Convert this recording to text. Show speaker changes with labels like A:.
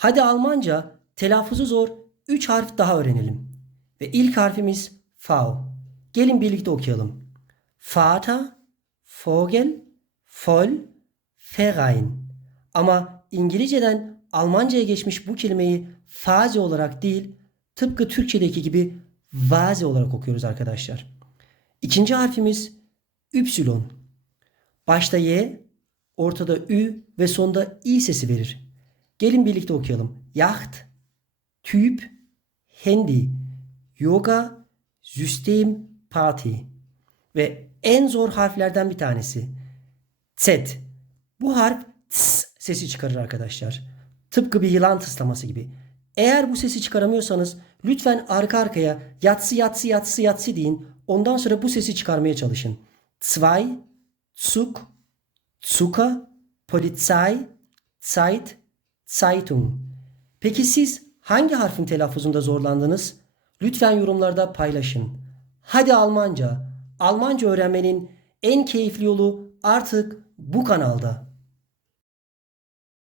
A: Hadi Almanca telaffuzu zor 3 harf daha öğrenelim. Ve ilk harfimiz V. Gelin birlikte okuyalım. Vater, Vogel, Voll, Verein. Ama İngilizceden Almanca'ya geçmiş bu kelimeyi faze olarak değil, tıpkı Türkçedeki gibi vaze olarak okuyoruz arkadaşlar. İkinci harfimiz Üpsilon. Başta Y, ortada Ü ve sonda İ sesi verir. Gelin birlikte okuyalım. Yacht, Typ, Handy, Yoga, System, Party. Ve en zor harflerden bir tanesi. Z. Bu harf ts sesi çıkarır arkadaşlar. Tıpkı bir yılan tıslaması gibi. Eğer bu sesi çıkaramıyorsanız lütfen arka arkaya yatsı yatsı yatsı yatsı deyin. Ondan sonra bu sesi çıkarmaya çalışın. Zwei, Zug, Zucker, Polizei, Zeit, Zeitung. Peki siz hangi harfin telaffuzunda zorlandınız? Lütfen yorumlarda paylaşın. Hadi Almanca. Almanca öğrenmenin en keyifli yolu artık bu kanalda.